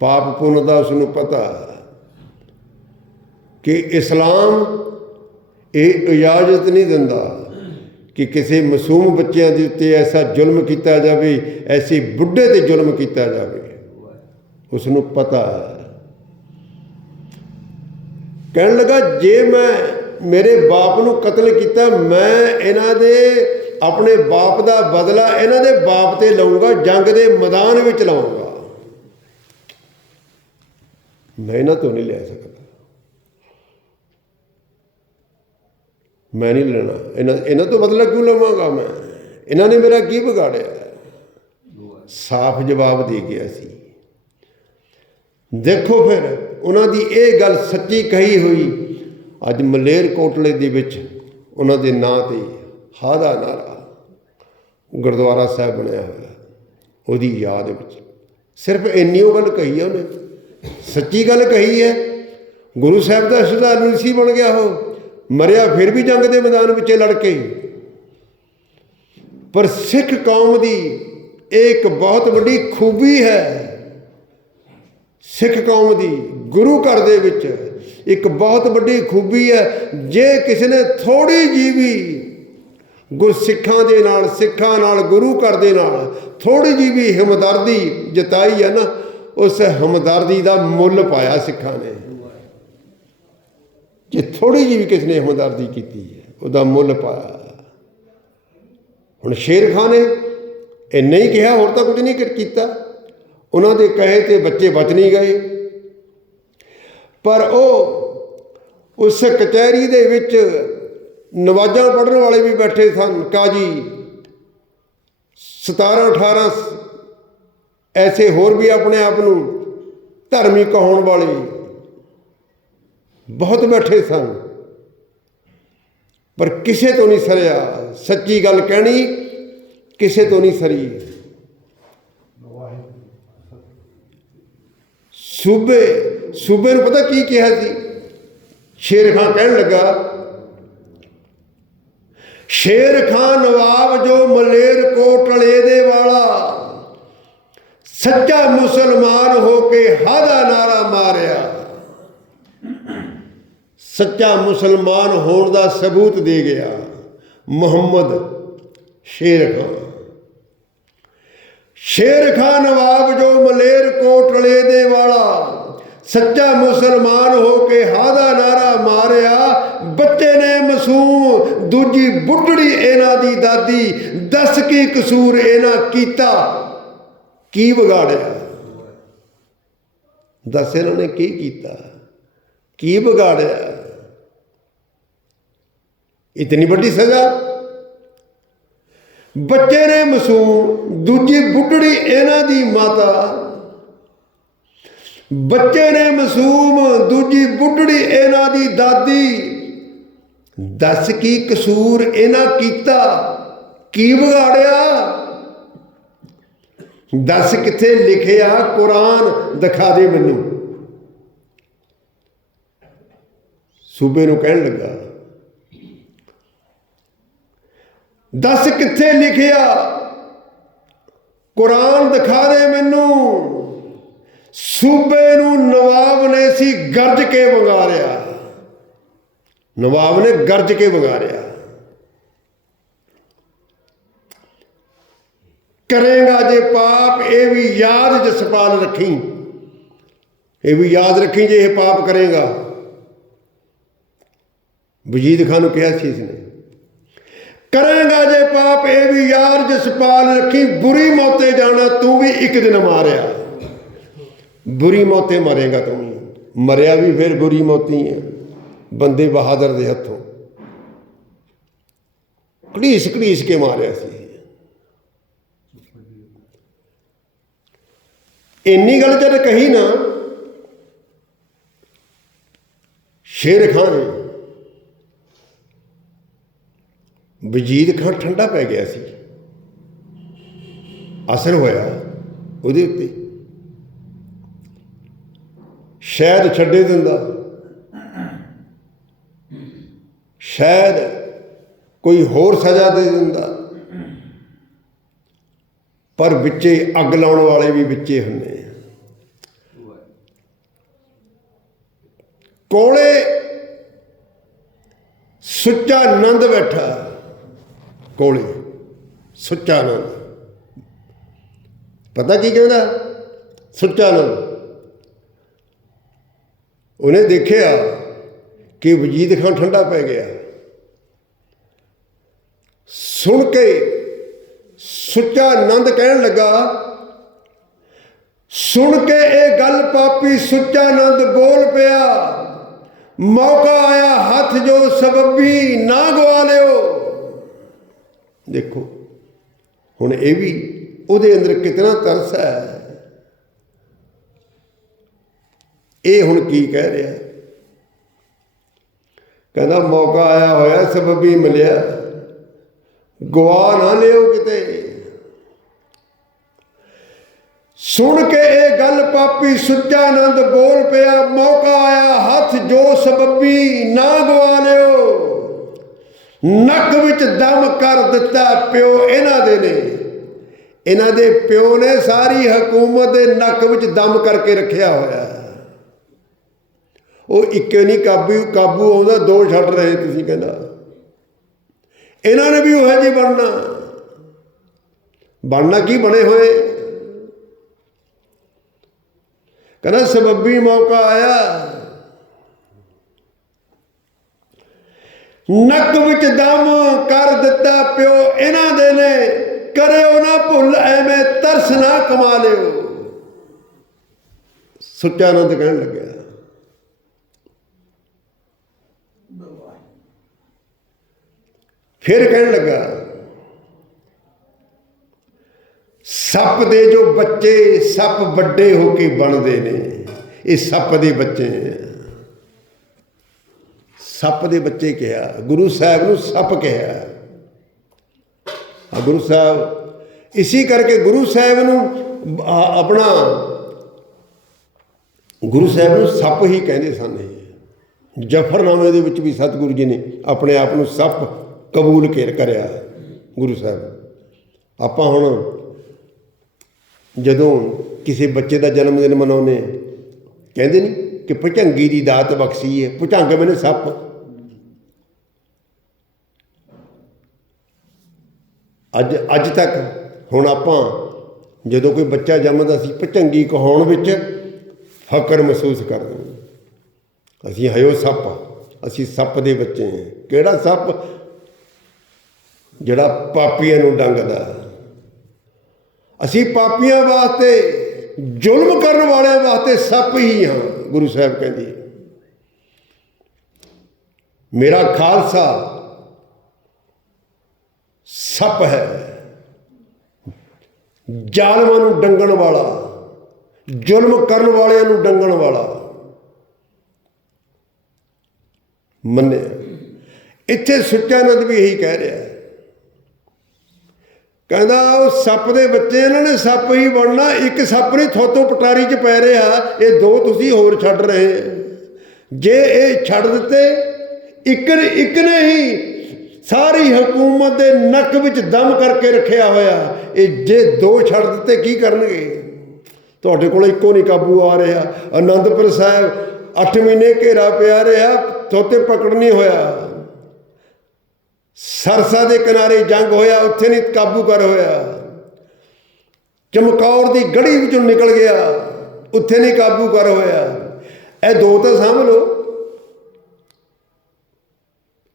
ਪਾਪ ਪੁੰਨ ਦਾ ਉਸ ਨੂੰ ਪਤਾ ਕਿ ਇਸਲਾਮ ਇਹ ਇਜਾਜ਼ਤ ਨਹੀਂ ਦਿੰਦਾ ਕਿ ਕਿਸੇ ਮਾਸੂਮ ਬੱਚਿਆਂ ਦੇ ਉੱਤੇ ਐਸਾ ਜ਼ੁਲਮ ਕੀਤਾ ਜਾਵੇ, ਐਸੀ ਬੁੱਢੇ ਤੇ ਜ਼ੁਲਮ ਕੀਤਾ ਜਾਵੇ। ਉਸ ਨੂੰ ਪਤਾ ਕਹਿਣ ਲੱਗਾ, ਜੇ ਮੈਂ ਮੇਰੇ ਬਾਪ ਨੂੰ ਕਤਲ ਕੀਤਾ, ਮੈਂ ਇਹਨਾਂ ਦੇ ਆਪਣੇ ਬਾਪ ਦਾ ਬਦਲਾ ਇਹਨਾਂ ਦੇ ਬਾਪ ਤੇ ਲਵਾਂਗਾ ਜੰਗ ਦੇ ਮੈਦਾਨ ਵਿੱਚ ਲਵਾਂਗਾ ਮੈਂ ਇਹਨਾਂ ਤੋਂ ਨਹੀਂ ਲੈ ਸਕਦਾ। ਮੈਂ ਨਹੀਂ ਲੈਣਾ। ਇਹਨਾਂ ਇਹਨਾਂ ਤੋਂ ਬਦਲਾ ਕਿਉਂ ਲਵਾਂਗਾ ਮੈਂ? ਇਹਨਾਂ ਨੇ ਮੇਰਾ ਕੀ ਵਿਗਾੜਿਆ? ਸਾਫ਼ ਜਵਾਬ ਦੇ ਗਿਆ ਸੀ ਦੇਖੋ ਫਿਰ, ਉਹਨਾਂ ਦੀ ਇਹ ਗੱਲ ਸੱਚੀ ਕਹੀ ਹੋਈ, ਅੱਜ ਮਲੇਰ ਕੋਟਲੇ ਦੇ ਵਿੱਚ ਉਹਨਾਂ ਦੇ ਨਾਂ ਤੇ ਹਾਦਾ ਨਾਰਾ ਗੁਰਦੁਆਰਾ ਸਾਹਿਬ ਬਣਿਆ ਹੋਇਆ। ਉਹਦੀ ਯਾਦ ਵਿੱਚ। ਸਿਰਫ ਇੰਨੀ ਉਹ ਗੱਲ ਕਹੀ ਆ ਉਹਨੇ। ਸੱਚੀ ਗੱਲ ਕਹੀ ਹੈ, ਗੁਰੂ ਸਾਹਿਬ ਦਾ ਸ਼ਰਧਾਲੂ ਸੀ ਬਣ ਗਿਆ ਉਹ, ਮਰਿਆ ਫਿਰ ਵੀ ਜੰਗ ਦੇ ਮੈਦਾਨ ਵਿੱਚ ਲੜ ਕੇ। ਪਰ ਸਿੱਖ ਕੌਮ ਦੀ ਇਹ ਇੱਕ ਬਹੁਤ ਵੱਡੀ ਖੂਬੀ ਹੈ, ਸਿੱਖ ਕੌਮ ਦੀ ਗੁਰੂ ਘਰ ਦੇ ਵਿੱਚ ਇੱਕ ਬਹੁਤ ਵੱਡੀ ਖੂਬੀ ਹੈ, ਜੇ ਕਿਸੇ ਨੇ ਥੋੜੀ ਜੀ ਵੀ ਗੁਰਸਿੱਖਾਂ ਦੇ ਨਾਲ, ਸਿੱਖਾਂ ਨਾਲ, ਗੁਰੂ ਘਰ ਦੇ ਨਾਲ ਥੋੜੀ ਜੀ ਵੀ ਹਿਮਦਰਦੀ ਜਤਾਈ ਹੈ ਨਾ ਉਸ ਹਮਦਰਦੀ ਦਾ ਮੁੱਲ ਪਾਇਆ ਸਿੱਖਾਂ ਨੇ। ਜੇ ਥੋੜੀ ਜਿਹੀ ਵੀ ਕਿਸੇ ਨੇ ਹਮਦਰਦੀ ਕੀਤੀ ਹੈ, ਉਹਦਾ ਮੁੱਲ ਪਾਇਆ। ਹੁਣ ਸ਼ੇਰ ਖਾਨ ਨੇ ਇਹ ਨਹੀਂ ਕਿਹਾ, ਹੋਰ ਤਾਂ ਕੁਝ ਨਹੀਂ ਕੀਤਾ। ਉਹਨਾਂ ਦੇ ਕਹੇ ਤੇ ਬੱਚੇ ਬਚ ਨਹੀਂ ਗਏ। ਪਰ ਉਹ ਉਸ ਕਚਹਿਰੀ ਦੇ ਵਿੱਚ ਨਵਾਜ਼ਾਂ ਪੜਨ ਵਾਲੇ ਵੀ ਬੈਠੇ ਸਨ। ਕਾਜੀ 17 18 ਐਸੇ ਹੋਰ ਵੀ ਆਪਣੇ ਆਪ ਨੂੰ ਧਰਮੀ ਕਹਾਉਣ ਵਾਲੇ ਬਹੁਤ ਬੈਠੇ ਸਨ। ਪਰ ਕਿਸੇ ਤੋਂ ਨਹੀਂ ਸਰਿਆ। ਸੱਚੀ ਗੱਲ ਕਹਿਣੀ, ਕਿਸੇ ਤੋਂ ਨਹੀਂ ਸਰੀ। ਸੂਬੇ ਸੂਬੇ ਨੂੰ ਪਤਾ ਕੀ ਕਿਹਾ ਸੀ? ਸ਼ੇਰ ਖਾਨ ਕਹਿਣ ਲੱਗਾ, ਸ਼ੇਰ ਖਾਨ ਨਵਾਬ ਜੋ ਮਲੇਰ ਕੋਟਲੇ ਦੇ ਵਾਲਾ। ਸੱਚਾ ਮੁਸਲਮਾਨ ਹੋ ਕੇ ਹਾਦਾ ਨਾਰਾ ਮਾਰਿਆ। ਸੱਚਾ ਮੁਸਲਮਾਨ ਹੋਣ ਦਾ ਸਬੂਤ ਦੇ ਗਿਆ। ਮੁਹੰਮਦ ਸ਼ੇਰ ਖਾਨ। ਸ਼ੇਰ ਖਾਨ ਨਵਾਬ ਜੋ ਮਲੇਰ ਕੋਟਲੇ ਦੇ ਵਾਲਾ, ਸੱਚਾ ਮੁਸਲਮਾਨ ਹੋ ਕੇ ਹਾਦਾ ਨਾਰਾ ਮਾਰਿਆ, ਬੱਚੇ ਨੇ ਮਾਸੂਮ ਦੂਜੀ ਬੁੱਢੜੀ ਇਹਨਾਂ ਦੀ ਦਾਦੀ, ਦੱਸ ਕੀ ਕਸੂਰ ਇਹਨਾਂ ਕੀਤਾ? ਕੀ ਵਿਗਾੜਿਆ? ਦੱਸ ਇਹਨਾਂ ਨੇ ਕੀ ਕੀਤਾ? ਕੀ ਵਿਗਾੜਿਆ? ਇਤਨੀ ਵੱਡੀ ਸਜ਼ਾ? ਬੱਚੇ ਨੇ ਮਾਸੂਮ, ਦੂਜੀ ਬੁੱਢੜੀ ਇਹਨਾਂ ਦੀ ਮਾਤਾ। ਬੱਚੇ ਨੇ ਮਾਸੂਮ, ਦੂਜੀ ਬੁੱਢੜੀ ਇਹਨਾਂ ਦੀ ਦਾਦੀ। ਦੱਸ ਕੀ ਕਸੂਰ ਇਹਨਾਂ ਕੀਤਾ? ਕੀ ਵਿਗਾੜਿਆ? ਦੱਸ ਕਿੱਥੇ ਲਿਖਿਆ ਕੁਰਾਨ ਦਿਖਾ ਦੇ ਮੈਨੂੰ। ਸੂਬੇ ਨੂੰ ਕਹਿਣ ਲੱਗਾ, ਦੱਸ ਕਿੱਥੇ ਲਿਖਿਆ ਕੁਰਾਨ ਦਿਖਾ ਦੇ ਮੈਨੂੰ। ਸੂਬੇ ਨੂੰ ਨਵਾਬ ਨੇ ਸੀ ਗਰਜ ਕੇ ਵੰਗਾਰਿਆ ਨਵਾਬ ਨੇ ਗਰਜ ਕੇ ਵੰਗਾਰਿਆ ਕਰੇਗਾ ਜੇ ਪਾਪ, ਇਹ ਵੀ ਯਾਦ ਜਸਪਾਲ ਰੱਖੀ। ਇਹ ਵੀ ਯਾਦ ਰੱਖੀ ਜੇ ਇਹ ਪਾਪ ਕਰੇਗਾ। ਵਜੀਦ ਖਾਨ ਨੂੰ ਕਿਹਾ ਸੀ ਇਸਨੇ, ਕਰੇਗਾ ਜੇ ਪਾਪ, ਇਹ ਵੀ ਯਾਰ ਜਸਪਾਲ ਰੱਖੀ, ਬੁਰੀ ਮੌਤੇ ਜਾਣਾ ਤੂੰ ਵੀ ਇੱਕ ਦਿਨ ਮਾਰਿਆ। ਬੁਰੀ ਮੌਤੇ ਮਰੇਗਾ ਤੂੰ ਵੀ। ਮਰਿਆ ਵੀ ਫਿਰ ਬੁਰੀ ਮੌਤੀ ਹੈ, ਬੰਦੇ ਬਹਾਦਰ ਦੇ ਹੱਥੋਂ। ਘੜੀਸ ਘੜੀਸ ਕੇ ਮਾਰਿਆ ਸੀ। ਇੰਨੀ ਗੱਲ ਜਦ ਕਹੀ ਨਾ, ਸ਼ੇਰ ਖਾਨ ਨੇ ਵਜੀਦ ਖਾਨ ਠੰਡਾ ਪੈ ਗਿਆ ਸੀ। ਅਸਰ ਹੋਇਆ ਉਹਦੇ ਉੱਤੇ। ਸ਼ਾਇਦ ਛੱਡੇ ਦਿੰਦਾ। ਸ਼ਾਇਦ ਕੋਈ ਹੋਰ ਸਜ਼ਾ ਦੇ ਦਿੰਦਾ। ਪਰ ਵਿੱਚੇ ਅੱਗ ਲਾਉਣ ਵਾਲੇ ਵੀ ਵਿੱਚੇ ਹੁੰਦੇ ਆ। ਕੋਲੇ ਸੁੱਚਾ ਆਨੰਦ ਬੈਠਾ, ਕੋਲੇ ਸੁੱਚਾ ਆਨੰਦ। ਪਤਾ ਕੀ ਕਹਿੰਦਾ? ਸੁੱਚਾ ਆਨੰਦ। ਉਹਨੇ ਦੇਖਿਆ ਕਿ ਵਜੀਦ ਖਾਨ ਠੰਡਾ ਪੈ ਗਿਆ। ਸੁਣ ਕੇ ਸੁੱਚਾ ਆਨੰਦ ਕਹਿਣ ਲੱਗਾ, ਸੁਣ ਕੇ ਇਹ ਗੱਲ ਪਾਪੀ ਸੁੱਚਾ ਆਨੰਦ ਬੋਲ ਪਿਆ। ਮੌਕਾ ਆਇਆ ਹੱਥ ਜੋ ਸਬੱਬੀ ਨਾ ਗਵਾ ਲਿਓ। ਦੇਖੋ, ਹੁਣ ਇਹ ਵੀ ਉਹਦੇ ਅੰਦਰ ਕਿਤਨਾ ਤਰਸ ਹੈ। ਇਹ ਹੁਣ ਕੀ ਕਹਿ ਰਿਹਾ? ਕਹਿੰਦਾ, ਮੌਕਾ ਆਇਆ ਹੋਇਆ ਸਬੱਬੀ ਮਿਲਿਆ। ਗਵਾ ਨਾ ਲਿਓ ਕਿਤੇ। ਸੁਣ ਕੇ ਇਹ ਗੱਲ ਪਾਪੀ ਸੁੱਚਾ ਆਨੰਦ ਬੋਲ ਪਿਆ, ਮੌਕਾ ਆਇਆ, ਹੱਥ ਜੋ ਸਬੱਬੀ ਨਾ ਗਵਾ ਲਿਓ। ਨੱਕ ਵਿੱਚ ਦਮ ਕਰ ਦਿੱਤਾ ਪਿਓ ਇਹਨਾਂ ਦੇ ਨੇ। ਇਹਨਾਂ ਦੇ ਪਿਓ ਨੇ ਸਾਰੀ ਹਕੂਮਤ ਦੇ ਨੱਕ ਵਿੱਚ ਦਮ ਕਰਕੇ ਰੱਖਿਆ ਹੋਇਆ। ਉਹ ਇੱਕੇ ਨਹੀਂ ਕਾਬੂ ਕਾਬੂ ਆਉਂਦਾ, ਦੋ ਛੱਡ ਰਹੇ ਤੁਸੀਂ ਕਹਿੰਦਾ। ਇਹਨਾਂ ਨੇ ਵੀ ਉਹ ਜੀ ਬਣਨਾ। ਬਣਨਾ ਕੀ ਬਣੇ ਹੋਏ? ਕਹਿੰਦਾ ਸਬੱਬੀ ਮੌਕਾ ਆਇਆ। ਨੱਕ ਵਿੱਚ ਦਮ ਕਰ ਦਿੱਤਾ ਪਿਓ ਇਹਨਾਂ ਦੇ ਨੇ। ਕਰਿਓ ਨਾ ਭੁੱਲ ਐਵੇਂ ਤਰਸ ਨਾ ਕਮਾ ਲਿਓ। ਸੁੱਚਾ ਆਨੰਦ ਕਹਿਣ ਲੱਗਿਆ। ਫਿਰ ਕਹਿਣ ਲੱਗਾ ਸੱਪ ਦੇ ਜੋ ਬੱਚੇ, ਸੱਪ ਵੱਡੇ ਹੋ ਕੇ ਬਣਦੇ ਨੇ, ਇਹ ਸੱਪ ਦੇ ਬੱਚੇ ਨੇ। ਸੱਪ ਦੇ ਬੱਚੇ ਕਿਹਾ, ਗੁਰੂ ਸਾਹਿਬ ਨੂੰ ਸੱਪ ਕਿਹਾ। ਆ ਗੁਰੂ ਸਾਹਿਬ, ਇਸੇ ਕਰਕੇ ਗੁਰੂ ਸਾਹਿਬ ਨੂੰ ਆਪਣਾ ਗੁਰੂ ਸਾਹਿਬ ਨੂੰ ਸੱਪ ਹੀ ਕਹਿੰਦੇ ਸਨ ਇਹ। ਜਫਰਨਾਮੇ ਦੇ ਵਿੱਚ ਵੀ ਸਤਿਗੁਰੂ ਜੀ ਨੇ ਆਪਣੇ ਆਪ ਨੂੰ ਸੱਪ ਕਬੂਲ ਕਰ ਕਰਿਆ ਗੁਰੂ ਸਾਹਿਬ। ਆਪਾਂ ਹੁਣ ਜਦੋਂ ਕਿਸੇ ਬੱਚੇ ਦਾ ਜਨਮ ਦਿਨ ਮਨਾਉਂਦੇ ਹਾਂ, ਕਹਿੰਦੇ ਨਹੀਂ ਕਿ ਭਜੰਗੀ ਦੀ ਦਾਤ ਬਖਸ਼ੀ ਹੈ ਭੁਜੰਗ ਮੈਨੇ ਸੱਪ। ਅੱਜ ਅੱਜ ਤੱਕ ਹੁਣ ਆਪਾਂ ਜਦੋਂ ਕੋਈ ਬੱਚਾ ਜੰਮਦਾ ਸੀ ਭਜੰਗੀ ਕਹਾਉਣ ਵਿੱਚ ਫਕਰ ਮਹਿਸੂਸ ਕਰਦੇ ਹਾਂ। ਅਸੀਂ ਹਯੋ ਸੱਪ ਅਸੀਂ ਸੱਪ ਦੇ ਬੱਚੇ ਹਾਂ। ਕਿਹੜਾ ਸੱਪ? ਜਿਹੜਾ ਪਾਪੀਆਂ ਨੂੰ ਡੰਗਦਾ। ਅਸੀਂ ਪਾਪੀਆਂ ਵਾਸਤੇ, ਜ਼ੁਲਮ ਕਰਨ ਵਾਲਿਆਂ ਵਾਸਤੇ ਸੱਪ ਹੀ ਹਾਂ ਗੁਰੂ ਸਾਹਿਬ ਕਹਿੰਦੇ। ਮੇਰਾ ਖਾਲਸਾ ਸੱਪ ਹੈ। ਜ਼ਾਲਮਾਂ ਨੂੰ ਡੰਗਣ ਵਾਲਾ, ਜ਼ੁਲਮ ਕਰਨ ਵਾਲਿਆਂ ਨੂੰ ਡੰਗਣ ਵਾਲਾ। ਮੰਨਿਆ। ਇੱਥੇ ਸੁੱਚਾਨੰਦ ਵੀ ਇਹੀ ਕਹਿ ਰਿਹਾ। ਹੈ ਕਹਿੰਦਾ, ਉਹ ਸੱਪ ਦੇ ਬੱਚੇ, ਇਹਨਾਂ ਨੇ ਸੱਪ ਹੀ ਬਣਨਾ, ਇੱਕ ਸੱਪ ਨਹੀਂ, ਥੋਤੋਂ ਪਟਾਰੀ 'ਚ ਪੈ ਰਿਹਾ, ਇਹ ਦੋ ਤੁਸੀਂ ਹੋਰ ਛੱਡ ਰਹੇ ਜੇ ਇਹ ਛੱਡ ਦਿੱਤੇ, ਇੱਕ ਨੇ- ਇੱਕ ਨੇ ਹੀ ਸਾਰੀ ਹਕੂਮਤ ਦੇ ਨੱਕ ਵਿੱਚ ਦਮ ਕਰਕੇ ਰੱਖਿਆ ਹੋਇਆ, ਇਹ ਜੇ ਦੋ ਛੱਡ ਦਿੱਤੇ, ਕੀ ਕਰਨਗੇ? ਤੁਹਾਡੇ ਕੋਲ ਇੱਕੋ ਨਹੀਂ ਕਾਬੂ ਆ ਰਿਹਾ। ਅਨੰਦਪੁਰ ਸਾਹਿਬ 8 ਮਹੀਨੇ ਘੇਰਾ ਪਿਆ ਰਿਹਾ ਤੋਤੇ ਪਕੜ ਨਹੀਂ ਹੋਇਆ। ਸਰਸਾ ਦੇ ਕਿਨਾਰੇ ਜੰਗ ਹੋਇਆ, ਉੱਥੇ ਨਹੀਂ ਕਾਬੂ ਕਰ ਹੋਇਆ। ਚਮਕੌਰ ਦੀ ਗੜੀ ਵਿੱਚੋਂ ਨਿਕਲ ਗਿਆ, ਉੱਥੇ ਨਹੀਂ ਕਾਬੂ ਕਰ ਹੋਇਆ। ਇਹ ਦੋ ਤਾਂ ਸਾਂਭ ਲਓ।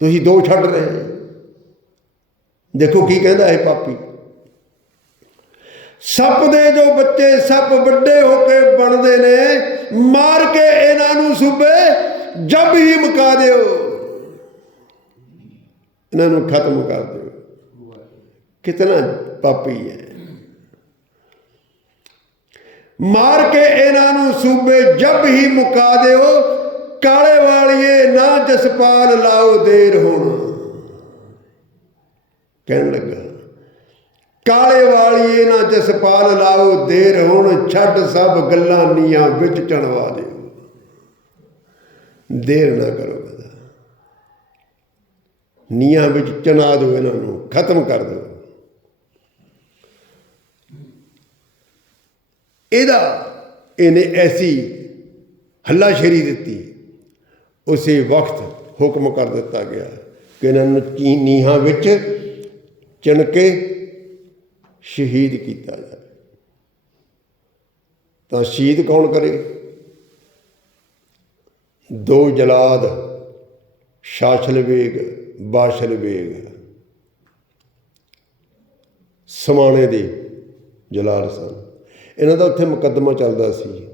ਤੁਸੀਂ ਦੋ ਛੱਡ ਰਹੇ ਦੇਖੋ ਕੀ ਕਹਿੰਦਾ ਹੈ ਪਾਪੀ। ਸੱਪ ਦੇ ਜੋ ਬੱਚੇ ਸੱਪ ਵੱਡੇ ਹੋ ਕੇ ਬਣਦੇ ਨੇ, ਮਾਰ ਕੇ ਇਹਨਾਂ ਨੂੰ ਸੂਬੇ ਜਬ ਹੀ ਮੁਕਾ ਦਿਓ। ਇਹਨਾਂ ਨੂੰ ਖਤਮ ਕਰ ਦਿਓ। ਕਿਤਨਾ ਪਾਪੀ ਹੈ। ਮਾਰ ਕੇ ਇਹਨਾਂ ਨੂੰ ਸੂਬੇ ਜਬ ਹੀ ਮੁਕਾ ਦਿਓ। ਕਾਲੇ ਵਾਲੀਏ ਨਾ ਜਸਪਾਲ ਲਾਓ ਦੇਰ ਹੁਣ। ਕਹਿਣ ਲੱਗਾ, ਕਾਲੇ ਵਾਲੀਏ ਨਾ ਜਸਪਾਲ ਲਾਓ ਦੇਰ ਹੋਣ, ਛੱਡ ਸਭ ਗੱਲਾਂ ਨੀਆਂ ਵਿੱਚ ਚਣਵਾ ਦਿਓ। ਦੇਰ ਨਾ ਕਰੋ। ਬਦਾ ਨੀਆਂ ਵਿੱਚ ਚਣਾ ਦਿਓ ਇਹਨਾਂ ਨੂੰ, ਖਤਮ ਕਰ ਦਿਓ। ਇਹਦਾ ਇਹਨੇ ਐਸੀ ਹੱਲਾਸ਼ੇਰੀ ਦਿੱਤੀ, ਉਸੇ ਵਕਤ ਹੁਕਮ ਕਰ ਦਿੱਤਾ ਗਿਆ ਕਿ ਇਹਨਾਂ ਨੂੰ ਨੀਹਾਂ ਵਿੱਚ ਚਿਣ ਕੇ ਸ਼ਹੀਦ ਕੀਤਾ ਜਾਵੇ। ਤਾਂ ਸ਼ਹੀਦ ਕੌਣ ਕਰੇ? ਦੋ ਜਲਾਦ ਸ਼ਾਸਲ ਵੇਗ ਬਾਸ਼ਰ ਵੇਗ। ਸਮਾਣੇ ਦੇ ਜਲਾਲ ਸਨ। ਇਹਨਾਂ ਦਾ ਉੱਥੇ ਮੁਕੱਦਮਾ ਚੱਲਦਾ ਸੀ।